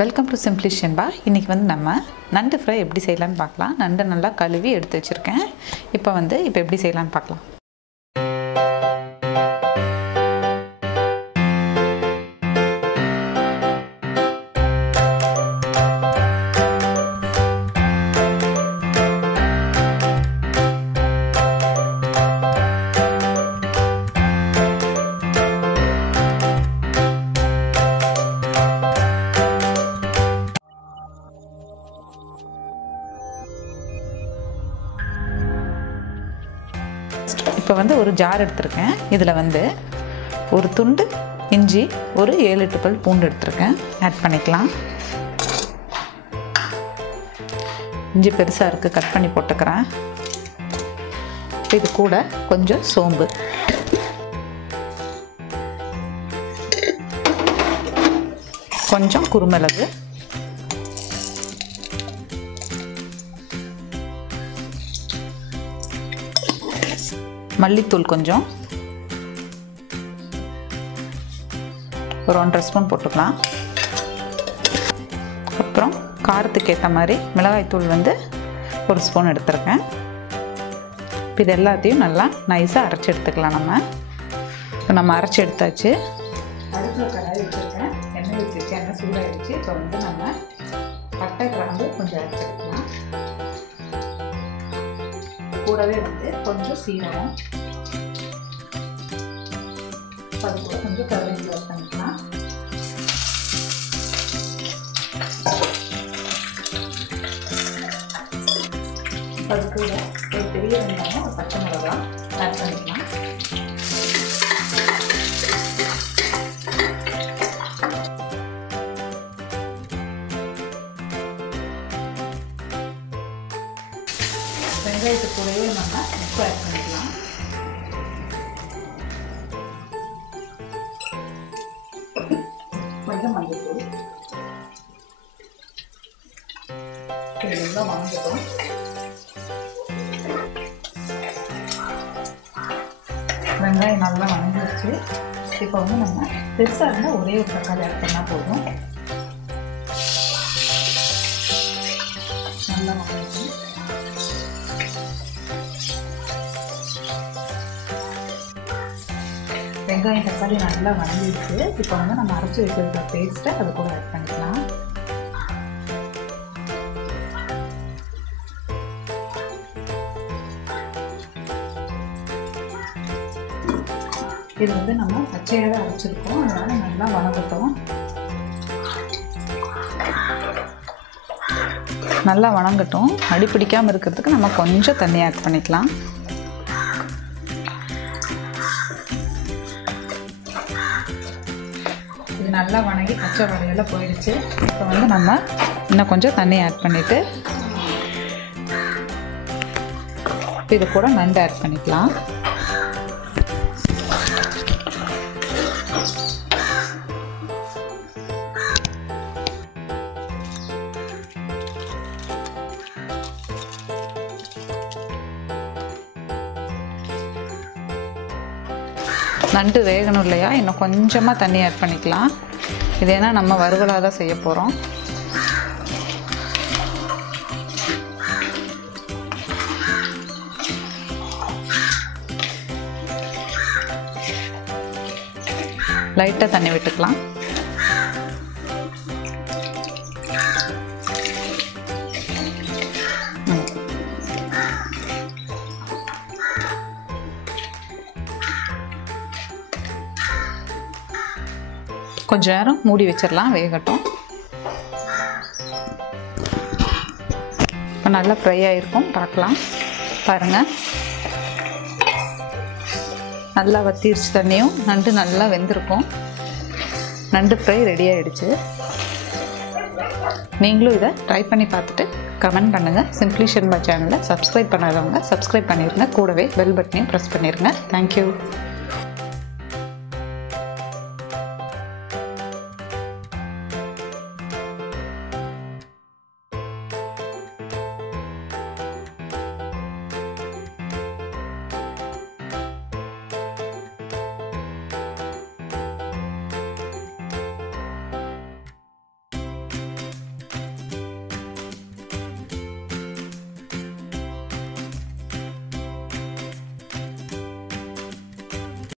Welcome to simply Shenba. இன்றைக்கி நம்ம நண்டு ஃப்ரை எப்படி செய்யலான்னு பார்க்கலாம். நண்டை நல்லா கழுவி எடுத்து வச்சுருக்கேன். இப்போ எப்படி செய்யலான்னு பார்க்கலாம். இப்போ ஒரு ஜார் எடுத்துருக்கேன். இதில் ஒரு துண்டு இஞ்சி, ஒரு 7-8 பல் பூண்டு எடுத்துருக்கேன். ஆட் பண்ணிக்கலாம். இஞ்சி பெருசாக இருக்குது, கட் பண்ணி போட்டுக்கிறேன். இது கூட கொஞ்சம் சோம்பு, கொஞ்சம் குருமிளகு, மல்லித்தூள் கொஞ்சம், ஒரு 1.5 ஸ்பூன் போட்டுக்கலாம். அப்புறம் காரத்துக்கு ஏற்ற மாதிரி மிளகாய்த்தூள் 1 ஸ்பூன் எடுத்துருக்கேன். இது எல்லாத்தையும் நல்லா நைஸாக அரைச்சி எடுத்துக்கலாம். இப்போ நம்ம அரைச்சி எடுத்தாச்சு. அடுப்பில் கடாய் வச்சுருக்கேன். எண்ணெய் வச்சு எண்ணெய் சூடாகிடுச்சு. இப்போ நம்ம பட்டை கிராம்பு கொஞ்சம் அரைச்சி எடுக்கலாம். கூடவே கொஞ்சம் சீரகம், அது கூட கொஞ்சம் கருவேப்பிலை பண்ணிக்கலாம். அது கூட ஒரு பெரிய வெங்காயம், ஒரு பச்சை மிளகாய் ஆட் பண்ணிக்கலாம். வெங்காயத்து கூடவே உப்பு ஆட் பண்ணிக்கலாம். கொஞ்சம் மஞ்சள் இதெல்லாம் வாங்கிட்டோம். வெங்காயம் நல்லா வணங்கிடுச்சு. இப்போ நம்ம பெருசாக இருந்தால் ஒரே ஒரு தக்காளி ஆட் பண்ணால் போதும். நல்லா வணங்கிடுச்சு. வெங்காயம் தக்காளி நல்லா வதங்கிடுச்சு. இப்போ நம்ம அரைச்சி வச்சிருக்க பேஸ்ட்டை அது கூட ஆட் பண்ணிக்கலாம். இது நம்ம பச்சையாக அரைச்சிருக்கோம், அதனால நல்லா வணங்கட்டும். நல்லா வணங்கட்டும். அடி பிடிக்காமல் இருக்கிறதுக்கு நம்ம கொஞ்சம் தண்ணி ஆட் பண்ணிக்கலாம். இது நல்லா வணங்கி பச்சை வடையெல்லாம் போயிடுச்சு. இப்போ நம்ம இன்னும் கொஞ்சம் தண்ணி ஆட் பண்ணிவிட்டு இது கூட நண்டு ஆட் பண்ணிக்கலாம். நண்டு வேகணும் இல்லையா, இன்னும் கொஞ்சமாக தண்ணி ஆட் பண்ணிக்கலாம். இது ஏன்னா நம்ம வறுவலாக தான் செய்ய போகிறோம். லைட்டாக தண்ணி விட்டுக்கலாம். கொஞ்ச நேரம் மூடி வச்சிடலாம், வேகட்டும். இப்போ நல்லா ஃப்ரை ஆகிருக்கும், பார்க்கலாம். பாருங்கள், நல்லா வத்திருச்சு தண்ணியும். நண்டு நல்லா வெந்திருக்கும். நண்டு ஃப்ரை ரெடி ஆகிடுச்சு. நீங்களும் இதை ட்ரை பண்ணி பார்த்துட்டு கமெண்ட் பண்ணுங்கள். சிம்பிளி ஷென்பா சேனலை சப்ஸ்கிரைப் பண்ணாதவங்க சப்ஸ்கிரைப் பண்ணிடுங்க. கூடவே பெல் பட்டனையும் ப்ரெஸ் பண்ணிடுங்க. தேங்க்யூ.